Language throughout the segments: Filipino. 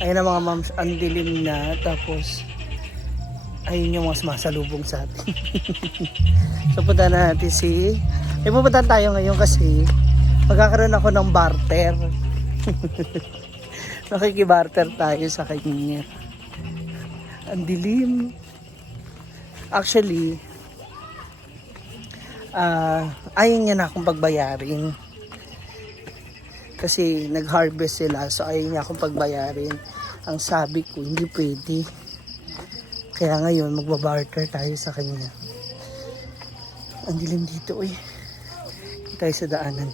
Ayun na mga moms, ang dilim na. Tapos, ayun yung mas masalubong sa atin. So punta na natin may pupunta tayo ngayon kasi magkakaroon ako ng barter. Nakikibarter tayo sa kanya. Ang dilim. Actually, ayaw niya na akong pagbayarin. Kasi nag-harvest sila, so ayaw niya akong pagbayarin. Ang sabi ko, hindi pwede. Kaya ngayon, magbabarter tayo sa kanya. Ang dilim dito, eh. Tayo sa daanan.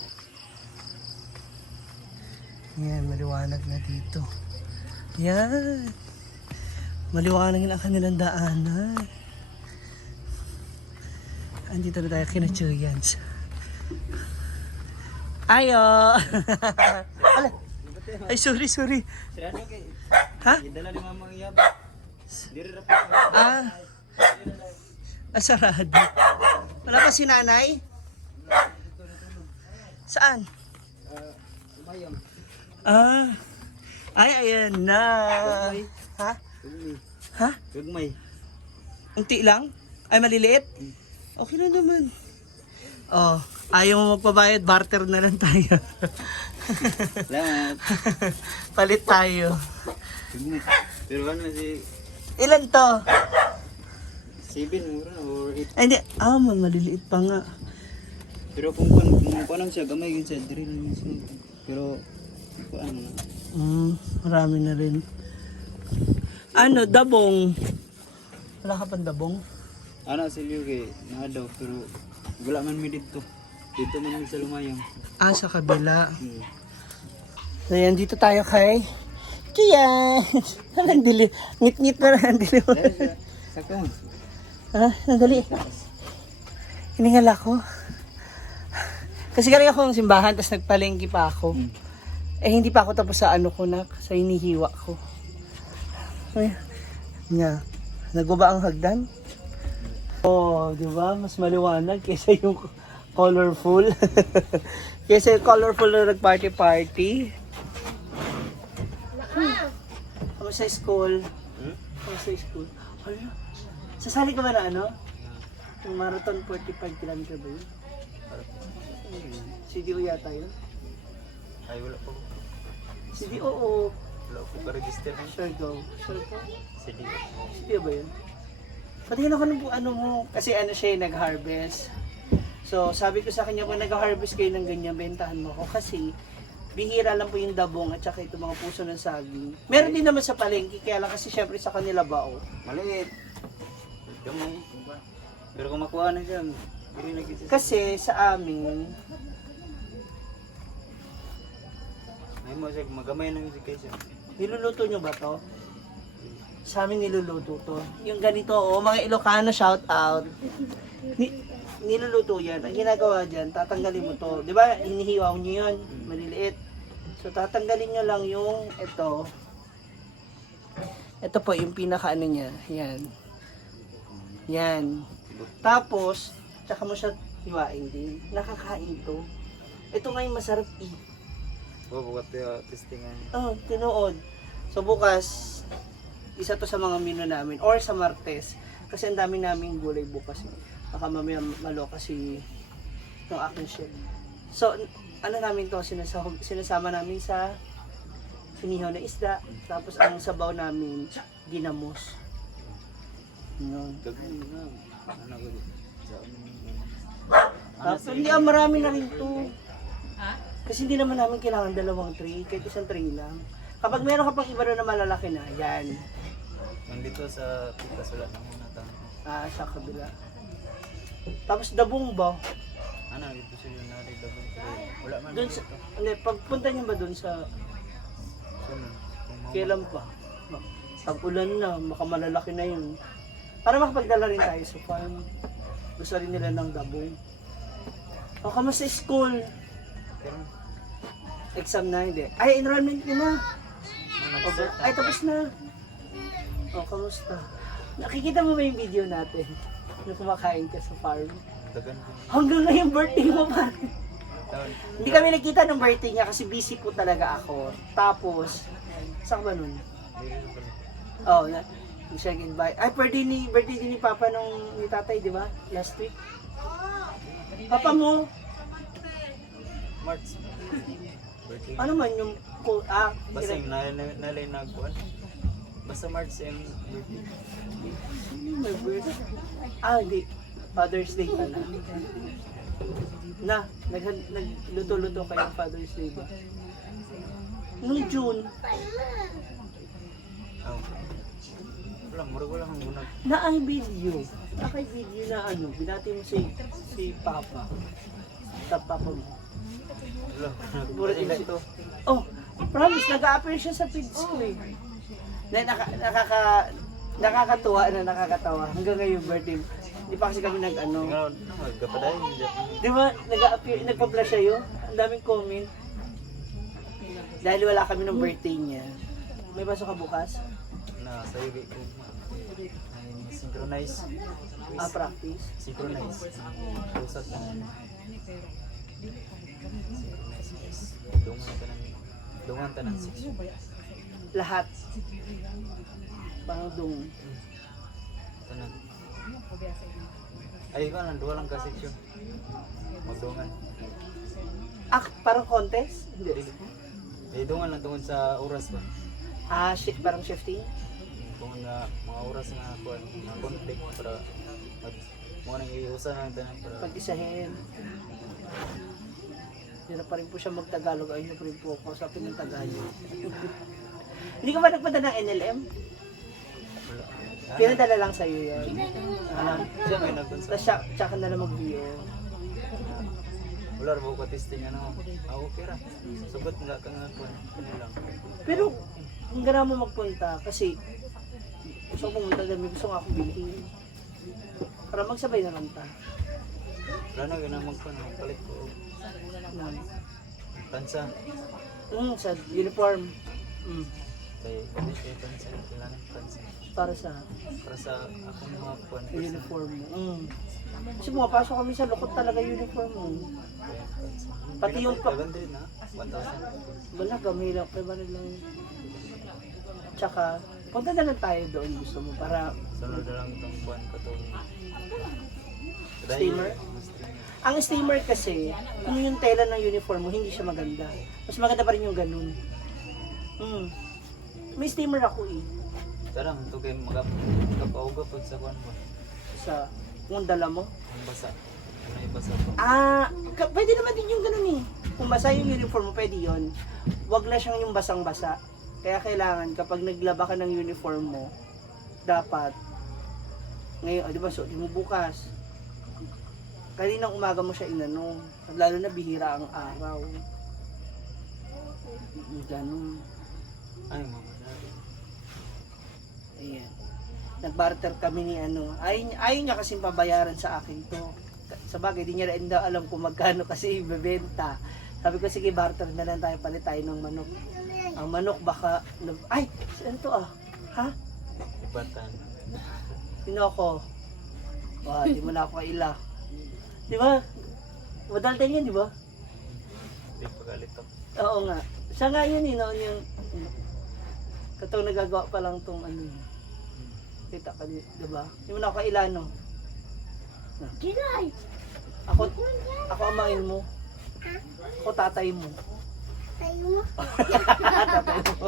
Yan, maliwanag na dito. Yan. Maliwanag na ang kanilang daanan. Andito na tayo kina Chuyans. Ayo! Ala. Ay, sorry. Ha? Sarado. Wala pa si nanay? Saan? Ay, ayan na. Ha? Ha? Gagmay. Unti lang? Ay, maliliit? Okay na naman. Oh, ayaw mo magpabayad, barter na lang tayo. Salamat. Palit tayo. Pero ano si... Ilan to? 7 mura or 8. Ay, hindi. Maliliit pa nga. Pero kung paano siya, gamay yun siya, drill yun siya. Pero, paano na? Marami na rin. Ano, dabong? Wala ka pang dabong? Ano si Liuge, na daw, pero wala man mi dito. Dito man mi sa Lumayang. Sa kabila. So yan, dito tayo kay Chuyans. Ang dilim. Ngit-ngit pa na ang dilim. Sakto mo. Nandali. Hiningal ako. Kasi galing ako ng simbahan, tapos nagpalengke pa ako. Eh, hindi pa ako tapos sa ano ko sa hinihiwa ko. Ay, nga. Nagba ang hagdan? Oh, di ba? Mas maliwanag kaysa yung colorful. Kaysa yung colorful na nag-party-party. Kamusta school? Kamusta school? Hala. Sasali ka ba na ano? Yung marathon 45 km ba yun? CDO yata yun? Ay, wala pa ko. CDO o? Wala ko pa-register. Sure go. Sure go? CD. CDO ba yun? Patingin ako ng ano mo. Kasi ano siya nag-harvest. So sabi ko sa kanya, kung nag-harvest kayo ng ganyan, bentahan mo ako. Kasi bihira lang po yung dabong at saka itong mga puso ng saging. Meron din naman sa palengke, kaya lang kasi syempre sa kanila bao. Maliit. Gamay. Pero kung makuha na siya, hindi nag-isip. Kasi sa amin, Ay mo siya, magamay na music kayo siya. niluluto nyo ba to? Sa amin niluluto to. Yung ganito, mga Ilocano, shout out. Niluluto yan. Ang ginagawa dyan, tatanggalin mo to. Di ba, hinihiwaw nyo yun, maliliit. So, tatanggalin nyo lang yung ito. Ito po, yung pinaka ano niya. Yan. Yan. Tapos, tsaka mo siya hiwain din. Nakakain to. Ito nga yung masarap Bukat testingan. Tinuod. So, bukas, isa to sa mga menu namin or sa Martes kasi ang dami naming gulay bukas. Baka mamaya malo kasi yung aking chef. So ano namin to sinasama namin sa sinihaw na isda, tapos ang sabaw namin ginamos. No. Tapos hindi marami na rin to. Kasi hindi naman namin kailangan 2 tray, kahit 1 tray lang. Kapag meron ka pang iba na malalaki na, yan. Nandito sa pitas wala na muna tayo. Sa kabila. Tapos dabong ba? Ano, ito sila na rin dabong. Wala man Doon sa, hindi, pagpunta niyo ba doon sa, kailan pa? Pag ulan na, baka malalaki na yun. Para makapagdala rin tayo sa farm. Gusto rin nila ng dabong. O, kamusta school? Exam na, hindi. Ay, enrollment nyo na. Ay, tapos na. O, kamusta? Nakikita mo ba yung video natin? Nung kumakain ka sa farm? Hanggang na yung birthday mo pa. Hindi kami nagkita ng birthday niya kasi busy po talaga ako. Tapos, saan ba nun? Meron pala. Oh, yung siya invite. Ay, birthday din ni Papa nung ni Tatay, di ba? Last week. Papa mo, March. Birthday. ano man yung, Basta yung nalay nagkuhan. Basta March yung birthday. my birthday. Hindi. Father's Day pala. Nagluto-luto kayo Father's Day ba? Nung June, Oh. Wala, mura ko lang ang gunag. na ang video. Nakay video na binati mo si Papa. Sa Papa mo. Wala, Mura nagpapalila din ito. Oh, promise, nag-a-appear siya sa feeds ko eh. Nakakatuwa na nakakatawa. Hanggang ngayon birthday. Hindi pa kasi kami Tingnan, nagkapadayon. Di ba, nag-a-appear, nagpa-flash sa'yo? Ang daming comment. Dahil wala kami ng birthday niya. May baso ka bukas? Na sa'yo ko. Synchronize. Practice. Synchronize. Pusat na. Synchronize, guys. Dungan ka ng section. Lahat. Pangdong. Tanan. Ay, ikaw, nanduwa lang ka section. Magdungan. Parang contest? Hindi. Dungan lang tungkol sa oras ba? Shift, parang shifting? Tungkol na mga oras na kuwan, mga conflict para mga nang iusan ng tanan para Pag-isahin. Hindi na pa rin po siya mag-Tagalog. Ayun na pa rin po ako. Usapin ng Tagalog. Hindi ka ba nagpunta ng NLM? wala. Pinadala lang sa'yo yun. Siya may nagpunsa. Tapos siya ka na lang mag-bio. Wala rin ko testing ano. Okay ra. Sugot nga ka nga kuwan. Ano lang. Pero, ang gana mo magpunta kasi gusto ko pumunta dami, gusto nga akong bilhin. Para magsabay na lang ta. Wala na ganang magpalit ko. Tansa. Sa uniform. Kaya hindi kayo tansa. Kailangan tansa. Para sa Para sa akong mga kuwan. uniform mo. Kasi pumapasok kami sa lukot talaga uniform mo. Pati yung Pag na. 1,000. Wala, gamila. Pero ba lang. Tsaka, punta na lang tayo doon gusto mo para Sunod na lang itong kuwan ko itong Steamer? Ang steamer kasi, kung yung tela ng uniform mo, hindi siya maganda. Mas maganda pa rin yung ganun. May steamer ako eh. Tarang, ito kayo magkapauga pag sa kuwan mo. Sa, kung dala mo. Ang basa. Ano yung basa po? Pwede naman din yung ganun eh. Kung basa yung uniform mo, pwede yun. Wag na siyang yung basang-basa. Kaya kailangan, kapag naglaba ka ng uniform mo, dapat, ngayon, di ba, suot mo bukas. Kaninang umaga mo siya inano, lalo na bihira ang araw. Ganun. Ay, mama natin. Ayan. Nagbarter kami ni ayaw niya kasing pabayaran sa akin to. Sa bagay, di niya rin daw alam kung magkano kasi ibebenta. Sabi ko, sige, barter na lang tayo, palit tayo ng manok. Ang manok baka, ano to Ha? Ibatan. Sino ako? Di mo na ako kaila. Di ba? Madaltan yan, di ba? Hindi pagalit ako. Oo nga. Siya nga yun, noon yung katong nagagawa pa lang tong kita ka, di ba? Di mo na ako kaila, no? Kinay! Ako amain mo. Ako tatay mo. Tayo mo. Tatay mo.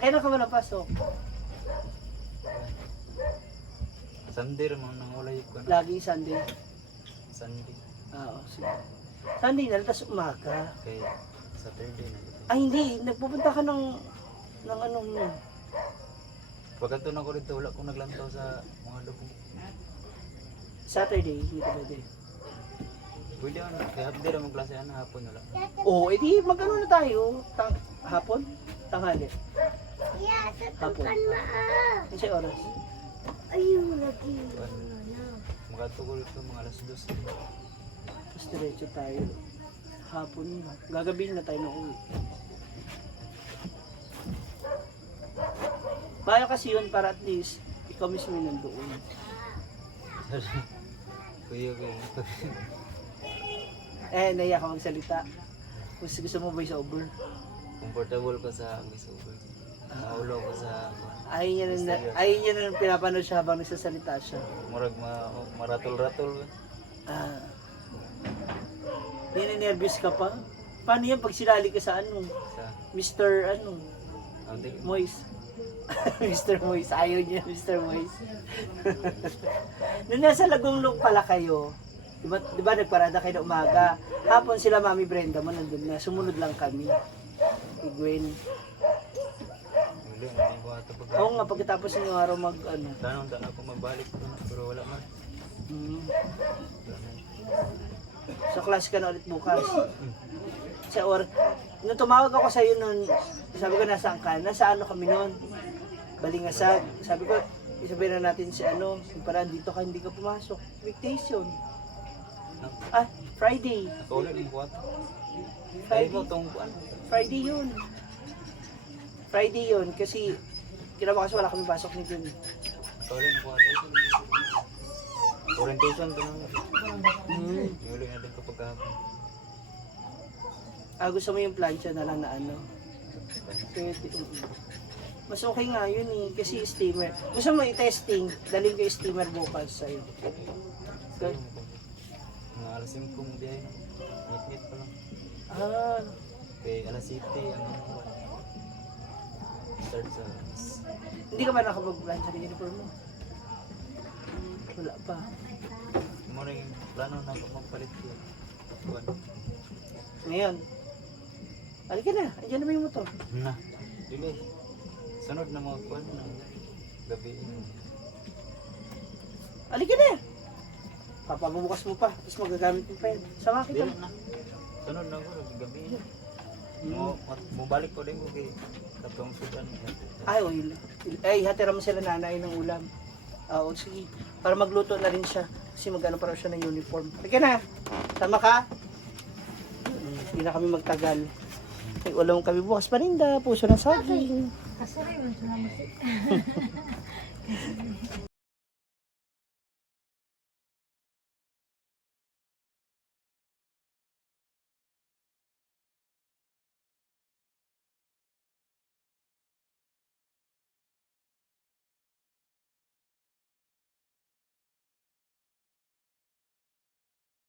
Kailan ka ba napasok? Sunday naman nang ulay ko na. Lagi Sunday. Sunday. Oo, sige. Sunday na, tapos umaga. Kay Saturday na dito. Ay hindi, nagpupunta ka ng Pagkanto na ko dito, wala kong naglantaw sa mga lubong. Saturday, hindi ka pwede. Pwede ako na, kaya hapdi na klase hapon wala. Oo, edi magano na tayo. Hapon? Tanghali. Yeah, Hapon. tatukan na Kasi oras. Ayun, lagi. Magato ko dito mga alas 2. Tapos diretso tayo. Hapon na. Gagabihin na tayo na uwi. Bayo kasi yun para at least ikaw mismo nandoon. Kuya ko. Naiya ka magsalita. Gusto mo voice over? comfortable ko sa gisugod. Maulo ko sa Ayun yun ang pinapanood siya habang nagsasalita siya. murag maratol-ratol ba? Ah. Nervous ka pa? Paano yan pag sinali ka sa ano? Sa Mr. ano? antik Moise. Mr. Moise. Ayaw niya, Mr. Moise. Nung nasa Lagong pala kayo, di ba nagparada kayo na umaga? Hapon sila Mami Brenda mo nandun na. Sumunod lang kami. Kay Gwen. Wala, hindi ko ata pag Oo nga, pagkatapos ng araw mag ano. tanong ako magbalik doon, pero wala man. Hmm. So class ka na ulit bukas. Sa nung tumawag ako sa iyo noon, sabi ko nasaan ka? Nasa ano kami noon? Balingasag. Sabi ko, isabihin na natin si ano, para dito ka hindi ka pumasok. Vacation. Ah, Friday. Nakaulit ng kuwato. Ay Friday. mo tong kuwan. Friday yun. Friday yun kasi kinabukas wala kami pasok ni Jun. Nakaulit ng kuwato. Orientation to nang. Uli na din kapag kahapon. Gusto mo yung plancha na lang na ano? Pwede. Mas okay nga yun eh, kasi steamer. Gusto mo i-testing, daling ko yung steamer bukas sa'yo. Okay. Mga alas 5 kong biyahe. Ngit-ngit pa lang. Ah, Kay alas 7 ang start sa hindi ka ba nakapag-plancha ng uniform mo? Wala pa. mo rin plano na magpalit ko. Kuwan. Ngayon, halika na, andyan naman yung motor. Na. Dili. Sunod na mga kuwan ng gabi. Halika na! Papabubukas mo pa, tapos magagamit mo pa yun. Sama kita. Dili na. Sunod na ko gabi. Mo balik ko din ko kay katong sudan. Ay, oil. Ay, hatira mo sila nanay ng ulam. Oo, sige. Para magluto na rin siya. Kasi magano pa raw siya ng uniform. Halika na! Sama ka? Hindi na kami magtagal. May ulam kami bukas paninda, puso ng saging. Kasari mo siya